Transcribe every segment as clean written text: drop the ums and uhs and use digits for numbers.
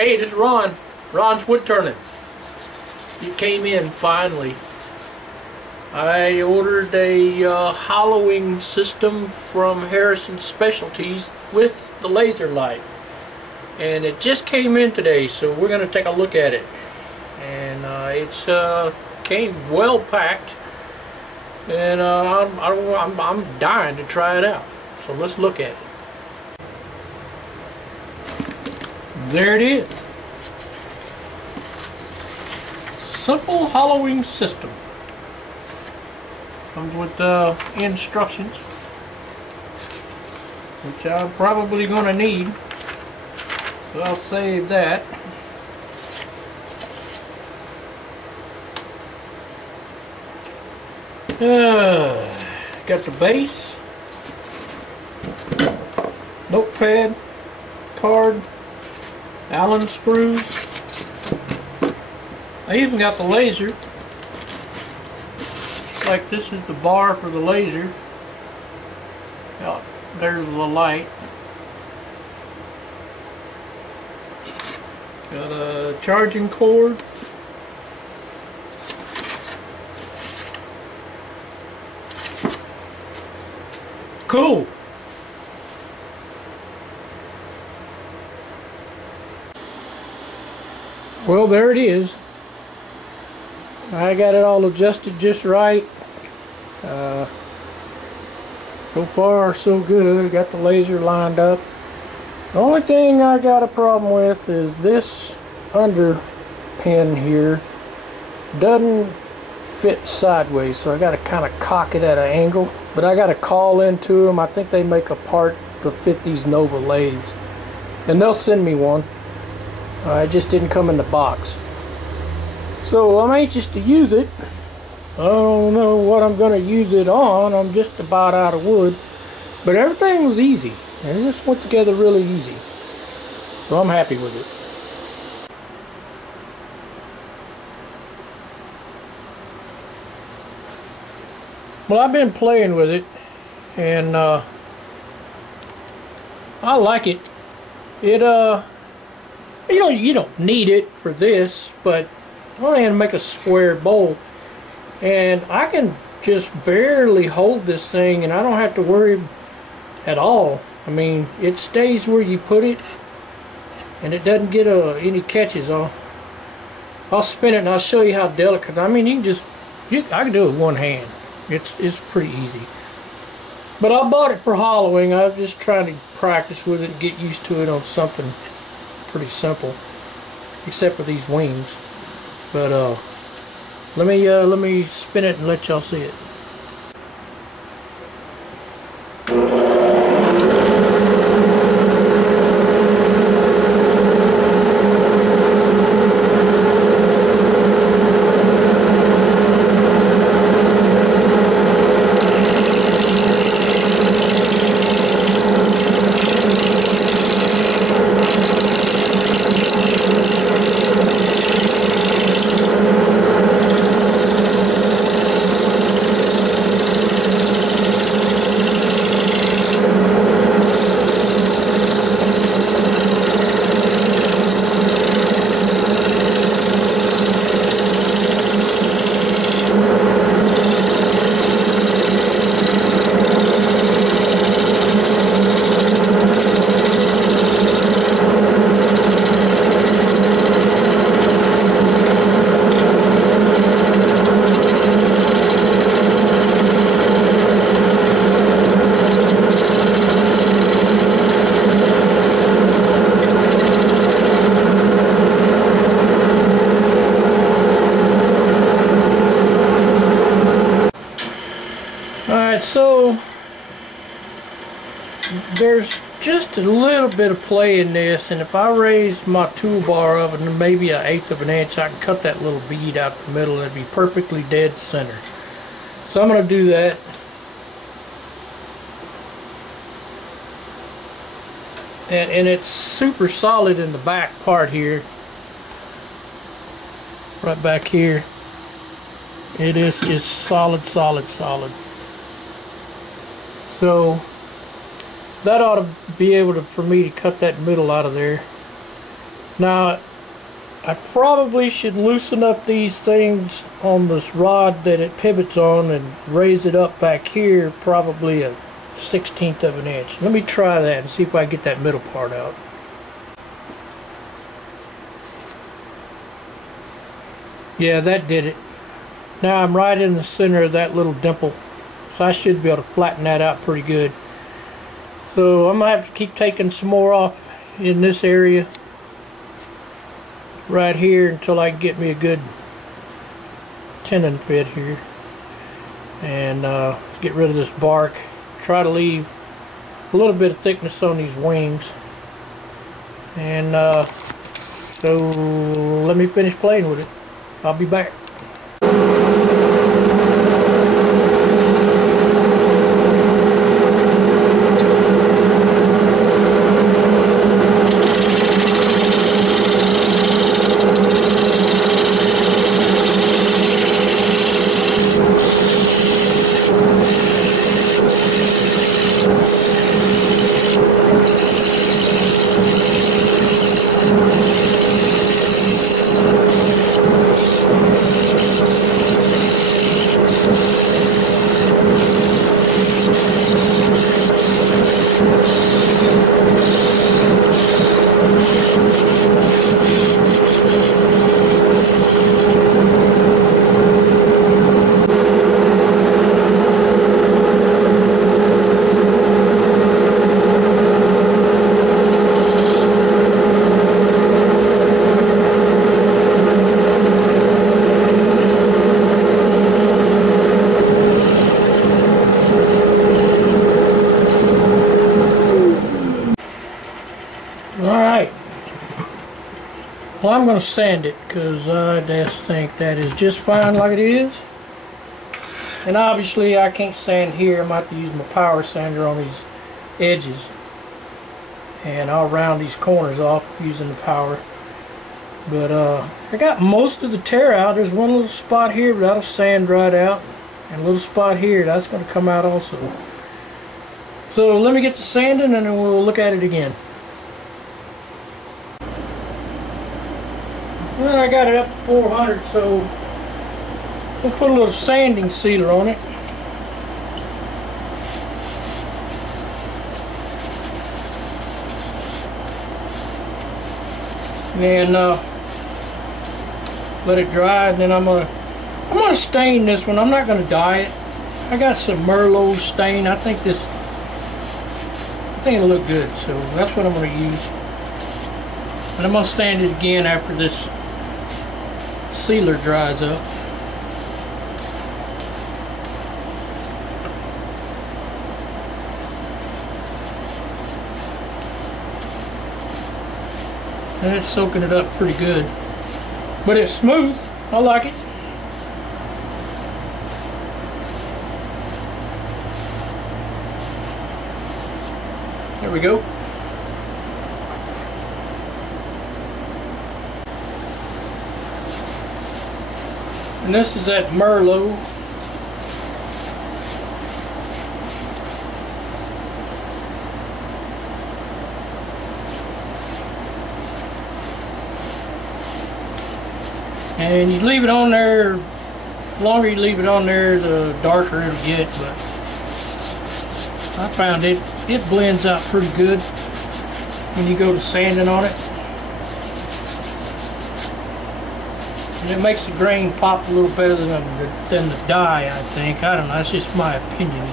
Hey, this is Ron. Ron's Woodturning. It came in finally. I ordered a hollowing system from Harrison Specialties with the laser light. And it just came in today, so we're going to take a look at it. And it's came well packed. And I'm dying to try it out. So let's look at it. There it is. Simple hollowing system. Comes with instructions, which I'm probably going to need. So I'll save that. Got the base, notepad, card, Allen screws. I even got the laser. Like this is the bar for the laser. Oh, there's the light. Got a charging cord. Cool. Well, there it is. I got it all adjusted just right. So far so good. Got the laser lined up. The only thing I got a problem with is this under pin here doesn't fit sideways, so I got to kind of cock it at an angle. But I got to call into them. I think they make a part to fit these Nova lathes, and they'll send me one. It just didn't come in the box. So I'm anxious to use it. I don't know what I'm going to use it on. I'm just about out of wood. But everything was easy. And it just went together really easy. So I'm happy with it. Well, I've been playing with it. And I like it. It you don't need it for this, but I want to make a square bowl, and I can just barely hold this thing, and I don't have to worry at all. I mean, it stays where you put it, and it doesn't get any catches on. I'll spin it and I'll show you how delicate. I mean, I can do it with one hand. It's pretty easy. But I bought it for hollowing. I was just trying to practice with it and get used to it on something pretty simple, except for these wings. But let me spin it and let y'all see it. So there's just a little bit of play in this, and if I raise my toolbar up and maybe 1/8 of an inch, I can cut that little bead out the middle and it'd be perfectly dead center. So I'm going to do that. And it's super solid in the back part here. Right back here. It is just solid. So that ought to be able to, for me to cut that middle out of there. Now, I probably should loosen up these things on this rod that it pivots on and raise it up back here probably a 1/16 of an inch. Let me try that and see if I can get that middle part out. Yeah, that did it. Now I'm right in the center of that little dimple, so I should be able to flatten that out pretty good. So I'm going to have to keep taking some more off in this area right here until I can get me a good tenon fit here, and get rid of this bark. Try to leave a little bit of thickness on these wings, and so let me finish playing with it. I'll be back. Well, I'm going to sand it because I just think that is just fine like it is. And obviously I can't sand here. I might have to use my power sander on these edges. And I'll round these corners off using the power. But I got most of the tear out. There's one little spot here, but that'll sand right out. And a little spot here, that's going to come out also. So let me get to sanding and then we'll look at it again. Well, I got it up to 400, so we'll put a little sanding sealer on it. And let it dry, and then I'm gonna stain this one. I'm not gonna dye it. I got some Merlot stain. I think it'll look good, so that's what I'm gonna use. And I'm gonna sand it again after this sealer dries up. And it's soaking it up pretty good. But it's smooth. I like it. There we go. And this is that Merlot. And you leave it on there, the longer you leave it on there, the darker it'll get, but I found it blends out pretty good when you go to sanding on it. And it makes the grain pop a little better than the dye, I think. I don't know, that's just my opinion.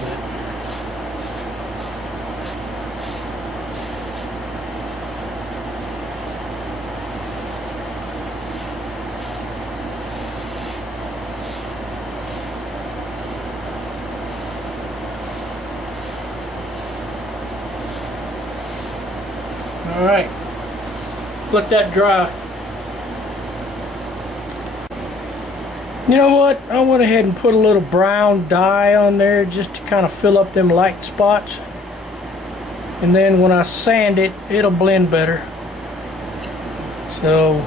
Alright, let that dry. You know what? I went ahead and put a little brown dye on there just to kind of fill up them light spots. And then when I sand it, it'll blend better. So,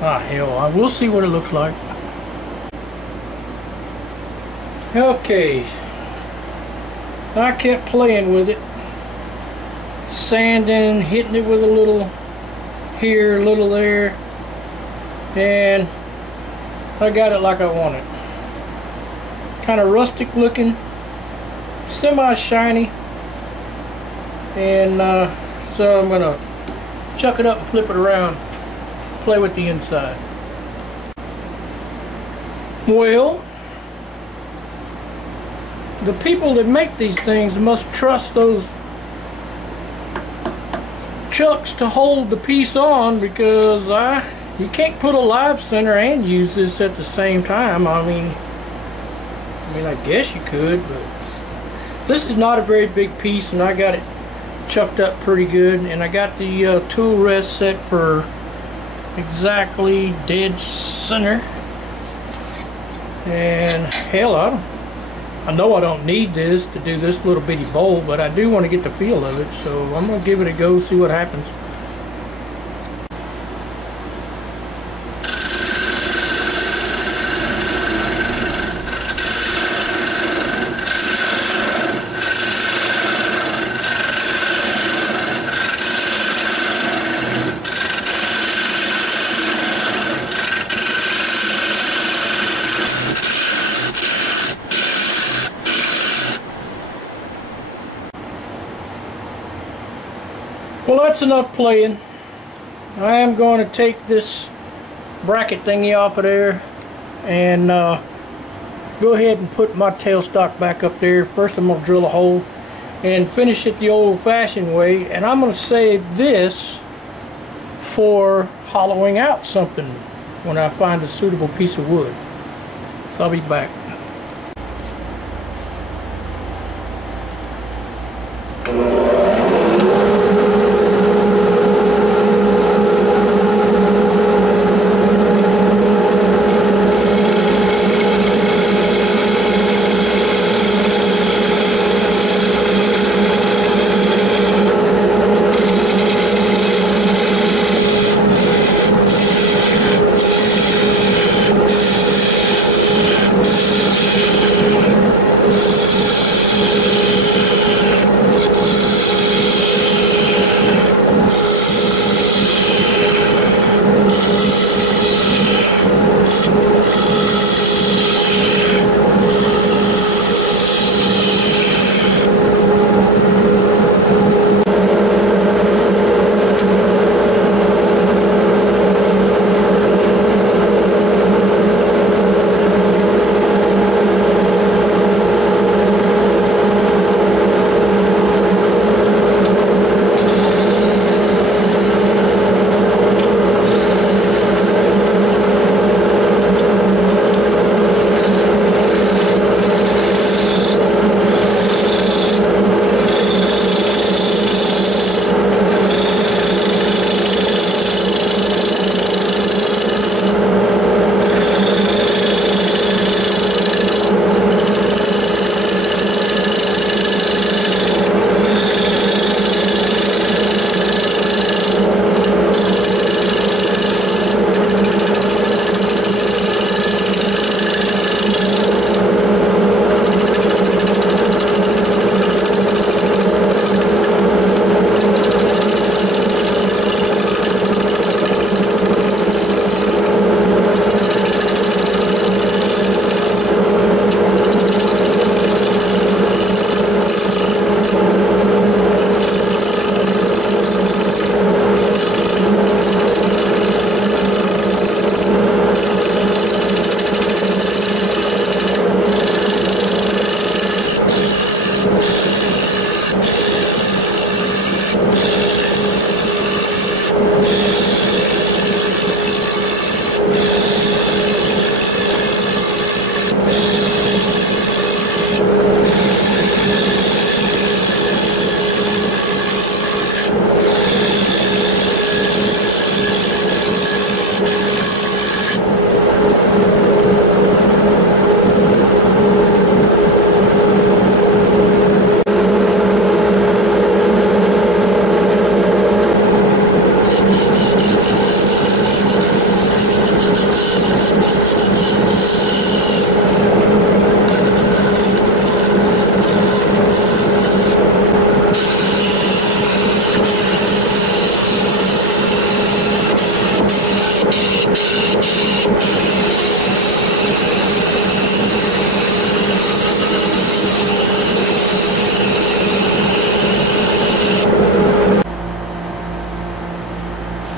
hell, we'll see what it looks like. Okay. I kept playing with it. Sanding, hitting it with a little here, a little there, and I got it like I want it. Kind of rustic looking, semi-shiny, and so I'm gonna chuck it up and flip it around, play with the inside. Well, the people that make these things must trust those chucks to hold the piece on, because you can't put a live center and use this at the same time. I mean I guess you could, but this is not a very big piece, and I got it chucked up pretty good, and I got the tool rest set for exactly dead center. And hell, I know I don't need this to do this little bitty bowl, but I do want to get the feel of it, so I'm gonna give it a go, see what happens. Well, that's enough playing. I am going to take this bracket thingy off of there and go ahead and put my tailstock back up there. First I'm going to drill a hole and finish it the old-fashioned way, and I'm going to save this for hollowing out something when I find a suitable piece of wood. So I'll be back.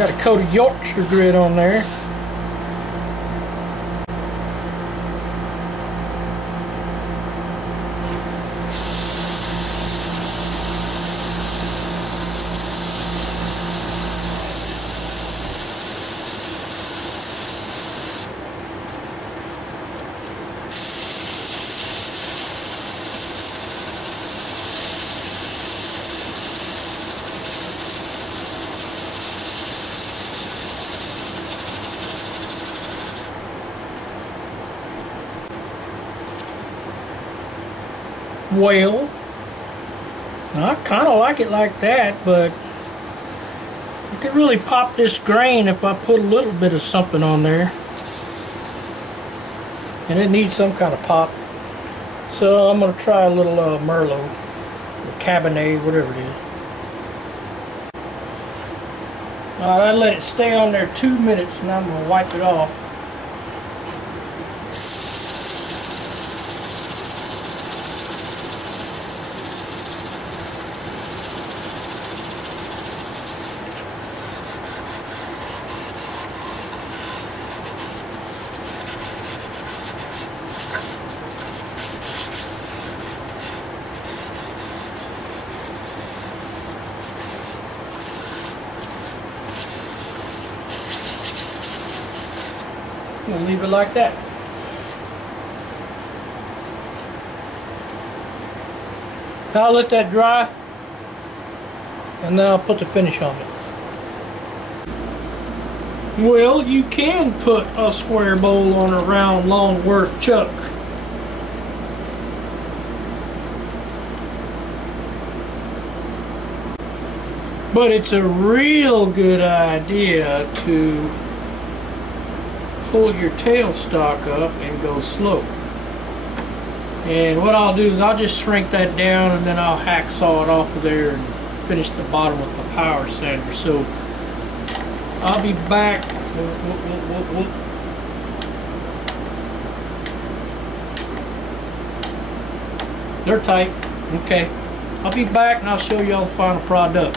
Got a coat of Yorkshire grit on there. Well, I kind of like it like that, but you could really pop this grain if I put a little bit of something on there. And it needs some kind of pop. So I'm going to try a little Merlot, or Cabernet, whatever it is. Alright, I let it stay on there 2 minutes and I'm going to wipe it off. We'll leave it like that. I'll let that dry and then I'll put the finish on it. Well, you can put a square bowl on a round Longworth chuck. But it's a real good idea to pull your tailstock up and go slow. And what I'll do is I'll just shrink that down and then I'll hacksaw it off of there and finish the bottom with the power sander. So I'll be back. They're tight. Okay. I'll be back and I'll show you all the final product.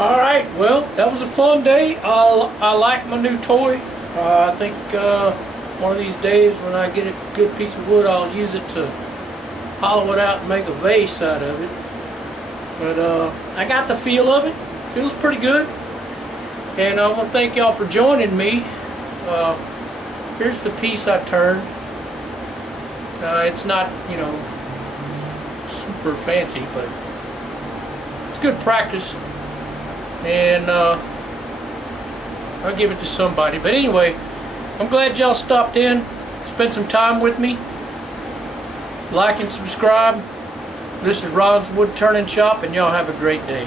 Alright, well, that was a fun day. I like my new toy. I think one of these days when I get a good piece of wood, I'll use it to hollow it out and make a vase out of it. But I got the feel of it. Feels pretty good. And I want to thank y'all for joining me. Here's the piece I turned. It's not, you know, super fancy, but it's good practice. And I'll give it to somebody. But anyway, I'm glad y'all stopped in, spent some time with me. Like and subscribe. This is Ron's Wood Turning Shop, and y'all have a great day.